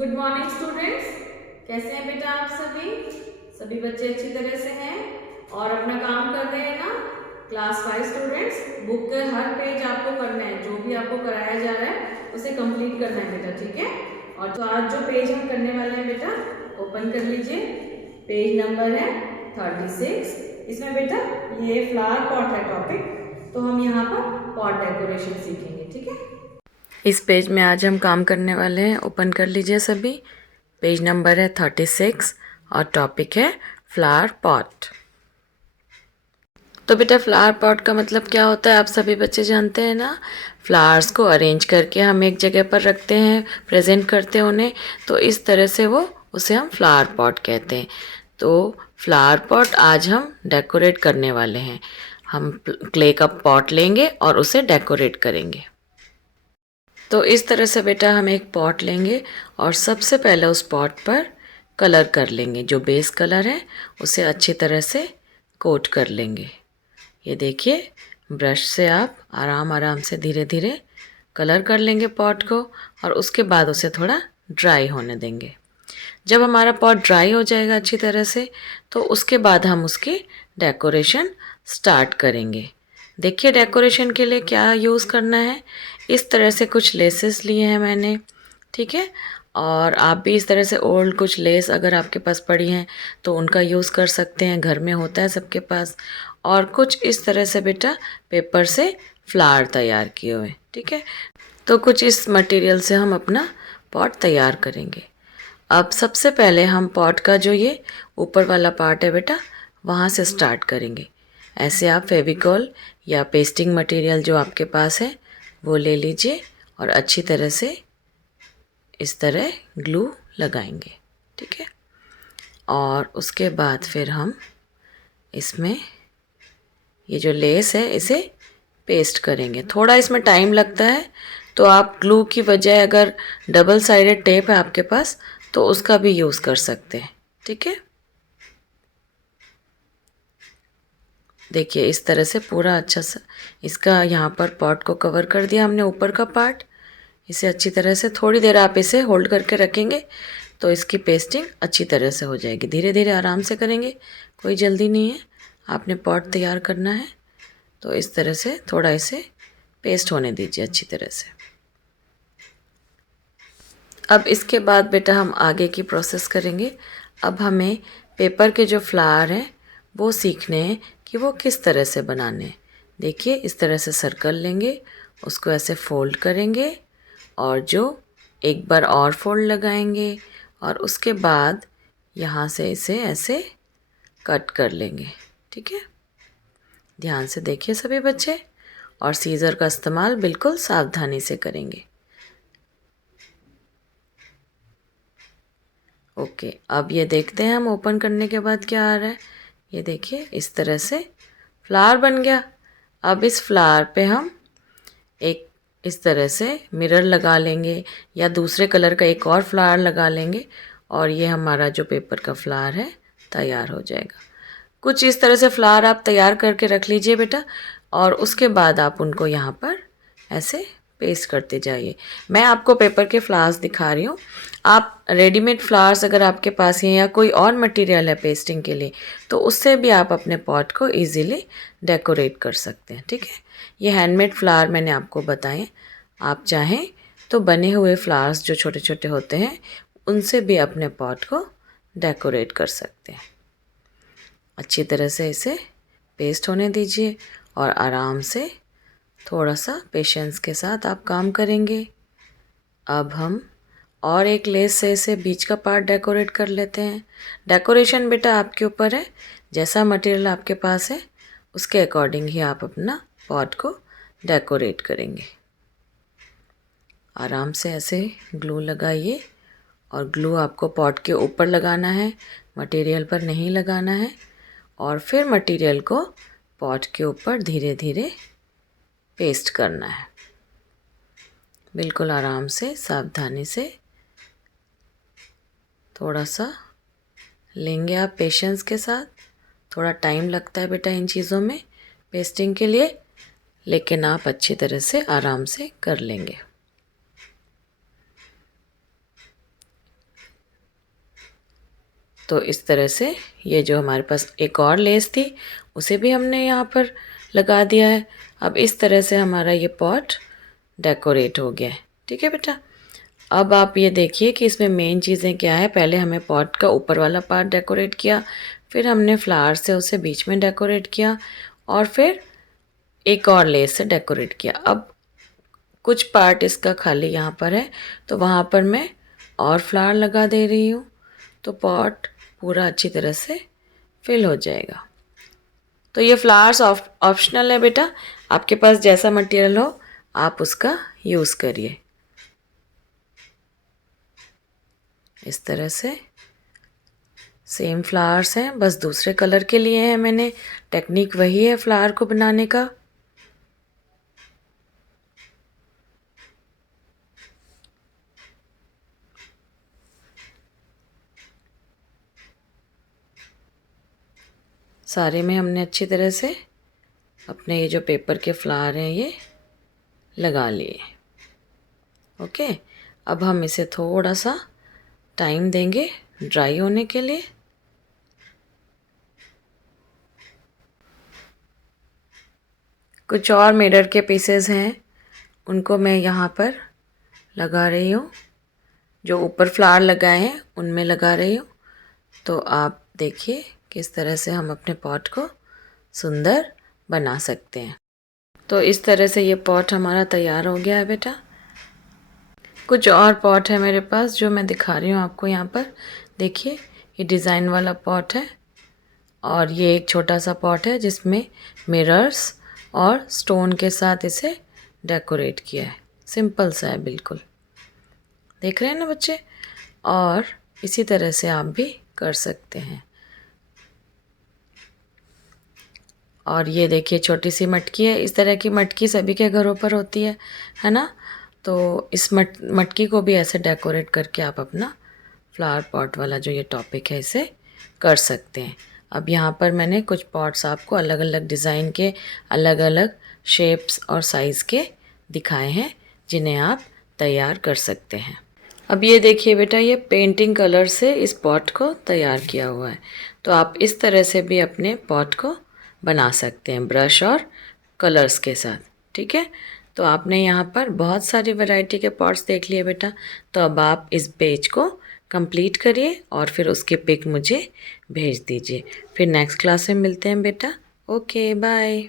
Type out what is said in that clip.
Good morning students. कैसे हैं बेटा आप सभी? सभी बच्चे अच्छी तरह से हैं और अपना काम कर रहे हैं ना? क्लास 5 स्टूडेंट्स, बुक के हर पेज आपको करना है, जो भी आपको कराया जा रहा है उसे कंप्लीट करना है बेटा, ठीक है? और तो आज जो पेज हम करने वाले हैं बेटा, ओपन कर लीजिए। पेज नंबर है 36। इसमें बेटा ये फ्लावर पॉट है टॉपिक, तो हम यहाँ पर पॉट डेकोरेशन सीखेंगे, ठीक है? इस पेज में आज हम काम करने वाले हैं। ओपन कर लीजिए सभी। पेज नंबर है 36 और टॉपिक है फ्लावर पॉट। तो बेटा फ्लावर पॉट का मतलब क्या होता है आप सभी बच्चे जानते हैं ना। फ्लावर्स को अरेंज करके हम एक जगह पर रखते हैं, प्रेजेंट करते हैं उन्हें, तो इस तरह से उसे हम फ्लावर पॉट कहते हैं। तो फ्लावर पॉट आज हम डेकोरेट करने वाले हैं। हम क्ले का पॉट लेंगे और उसे डेकोरेट करेंगे। तो इस तरह से बेटा हम एक पॉट लेंगे और सबसे पहले उस पॉट पर कलर कर लेंगे। जो बेस कलर है उसे अच्छी तरह से कोट कर लेंगे। ये देखिए, ब्रश से आप आराम आराम से धीरे धीरे कलर कर लेंगे पॉट को और उसके बाद उसे थोड़ा ड्राई होने देंगे। जब हमारा पॉट ड्राई हो जाएगा अच्छी तरह से, तो उसके बाद हम उसकी डेकोरेशन स्टार्ट करेंगे। देखिए डेकोरेशन के लिए क्या यूज़ करना है। इस तरह से कुछ लेसेस लिए हैं मैंने, ठीक है? और आप भी इस तरह से ओल्ड कुछ लेस अगर आपके पास पड़ी हैं तो उनका यूज़ कर सकते हैं, घर में होता है सबके पास। और कुछ इस तरह से बेटा पेपर से फ्लावर तैयार किए हुए, ठीक है? तो कुछ इस मटेरियल से हम अपना पॉट तैयार करेंगे। अब सबसे पहले हम पॉट का जो ये ऊपर वाला पार्ट है बेटा, वहाँ से स्टार्ट करेंगे। ऐसे आप फेविकॉल या पेस्टिंग मटेरियल जो आपके पास है वो ले लीजिए और अच्छी तरह से इस तरह ग्लू लगाएंगे, ठीक है? और उसके बाद फिर हम इसमें ये जो लेस है इसे पेस्ट करेंगे। थोड़ा इसमें टाइम लगता है, तो आप ग्लू की बजाय अगर डबल साइडेड टेप है आपके पास तो उसका भी यूज़ कर सकते हैं, ठीक है? देखिए इस तरह से पूरा अच्छा सा इसका यहाँ पर पॉट को कवर कर दिया हमने, ऊपर का पार्ट। इसे अच्छी तरह से थोड़ी देर आप इसे होल्ड करके रखेंगे तो इसकी पेस्टिंग अच्छी तरह से हो जाएगी। धीरे धीरे आराम से करेंगे, कोई जल्दी नहीं है। आपने पॉट तैयार करना है तो इस तरह से थोड़ा इसे पेस्ट होने दीजिए अच्छी तरह से। अब इसके बाद बेटा हम आगे की प्रोसेस करेंगे। अब हमें पेपर के जो फ्लावर हैं वो सीखने हैं कि वो किस तरह से बनाने हैं। देखिए इस तरह से सर्कल लेंगे, उसको ऐसे फोल्ड करेंगे और जो एक बार और फोल्ड लगाएंगे और उसके बाद यहाँ से इसे ऐसे कट कर लेंगे, ठीक है? ध्यान से देखिए सभी बच्चे, और सीज़र का इस्तेमाल बिल्कुल सावधानी से करेंगे। ओके, अब ये देखते हैं हम ओपन करने के बाद क्या आ रहा है। ये देखिए इस तरह से फ्लावर बन गया। अब इस फ्लावर पे हम एक इस तरह से मिरर लगा लेंगे या दूसरे कलर का एक और फ्लावर लगा लेंगे और ये हमारा जो पेपर का फ्लावर है तैयार हो जाएगा। कुछ इस तरह से फ्लावर आप तैयार करके रख लीजिए बेटा, और उसके बाद आप उनको यहाँ पर ऐसे पेस्ट करते जाइए। मैं आपको पेपर के फ्लावर्स दिखा रही हूँ। आप रेडीमेड फ्लावर्स अगर आपके पास हैं या कोई और मटेरियल है पेस्टिंग के लिए तो उससे भी आप अपने पॉट को इजीली डेकोरेट कर सकते हैं, ठीक है? ये हैंडमेड फ्लावर मैंने आपको बताए। आप चाहें तो बने हुए फ्लावर्स जो छोटे छोटे होते हैं उनसे भी अपने पॉट को डेकोरेट कर सकते हैं। अच्छी तरह से इसे पेस्ट होने दीजिए और आराम से थोड़ा सा पेशेंस के साथ आप काम करेंगे। अब हम और एक लेस से इसे बीच का पार्ट डेकोरेट कर लेते हैं। डेकोरेशन बेटा आपके ऊपर है, जैसा मटेरियल आपके पास है उसके अकॉर्डिंग ही आप अपना पॉट को डेकोरेट करेंगे। आराम से ऐसे ग्लू लगाइए, और ग्लू आपको पॉट के ऊपर लगाना है, मटेरियल पर नहीं लगाना है। और फिर मटेरियल को पॉट के ऊपर धीरे धीरे पेस्ट करना है, बिल्कुल आराम से सावधानी से। थोड़ा सा लेंगे आप पेशेंस के साथ। थोड़ा टाइम लगता है बेटा इन चीज़ों में पेस्टिंग के लिए, लेकिन आप अच्छी तरह से आराम से कर लेंगे। तो इस तरह से ये जो हमारे पास एक और लेस थी उसे भी हमने यहाँ पर लगा दिया है। अब इस तरह से हमारा ये पॉट डेकोरेट हो गया है। ठीक है बेटा, अब आप ये देखिए कि इसमें मेन चीज़ें क्या है। पहले हमें पॉट का ऊपर वाला पार्ट डेकोरेट किया, फिर हमने फ्लावर से उसे बीच में डेकोरेट किया और फिर एक और लेस से डेकोरेट किया। अब कुछ पार्ट इसका खाली यहाँ पर है तो वहाँ पर मैं और फ्लावर लगा दे रही हूँ, तो पॉट पूरा अच्छी तरह से फिल हो जाएगा। तो ये फ्लावर्स ऑप्शनल है बेटा, आपके पास जैसा मटेरियल हो आप उसका यूज़ करिए। इस तरह से सेम फ्लावर्स हैं, बस दूसरे कलर के लिए हैं मैंने। टेक्निक वही है फ्लावर को बनाने का। सारे में हमने अच्छी तरह से अपने ये जो पेपर के फ्लावर हैं ये लगा लिए। ओके, अब हम इसे थोड़ा सा टाइम देंगे ड्राई होने के लिए। कुछ और मिरर के पीसेस हैं, उनको मैं यहाँ पर लगा रही हूँ। जो ऊपर फ्लावर लगाए हैं उनमें लगा रही हूँ। तो आप देखिए किस तरह से हम अपने पॉट को सुंदर बना सकते हैं। तो इस तरह से ये पॉट हमारा तैयार हो गया है बेटा। कुछ और पॉट है मेरे पास जो मैं दिखा रही हूँ आपको। यहाँ पर देखिए, ये डिज़ाइन वाला पॉट है और ये एक छोटा सा पॉट है जिसमें मिरर्स और स्टोन के साथ इसे डेकोरेट किया है। सिंपल सा है बिल्कुल, देख रहे हैं ना बच्चे। और इसी तरह से आप भी कर सकते हैं। और ये देखिए छोटी सी मटकी है। इस तरह की मटकी सभी के घरों पर होती है ना। तो इस मटकी को भी ऐसे डेकोरेट करके आप अपना फ्लावर पॉट वाला जो ये टॉपिक है इसे कर सकते हैं। अब यहाँ पर मैंने कुछ पॉट्स आपको अलग अलग डिज़ाइन के, अलग अलग शेप्स और साइज़ के दिखाए हैं जिन्हें आप तैयार कर सकते हैं। अब ये देखिए बेटा, ये पेंटिंग कलर से इस पॉट को तैयार किया हुआ है। तो आप इस तरह से भी अपने पॉट को बना सकते हैं ब्रश और कलर्स के साथ। ठीक है, तो आपने यहाँ पर बहुत सारी वैरायटी के पॉट्स देख लिए बेटा। तो अब आप इस पेज को कंप्लीट करिए और फिर उसकी पिक मुझे भेज दीजिए। फिर नेक्स्ट क्लास में मिलते हैं बेटा। Okay, bye.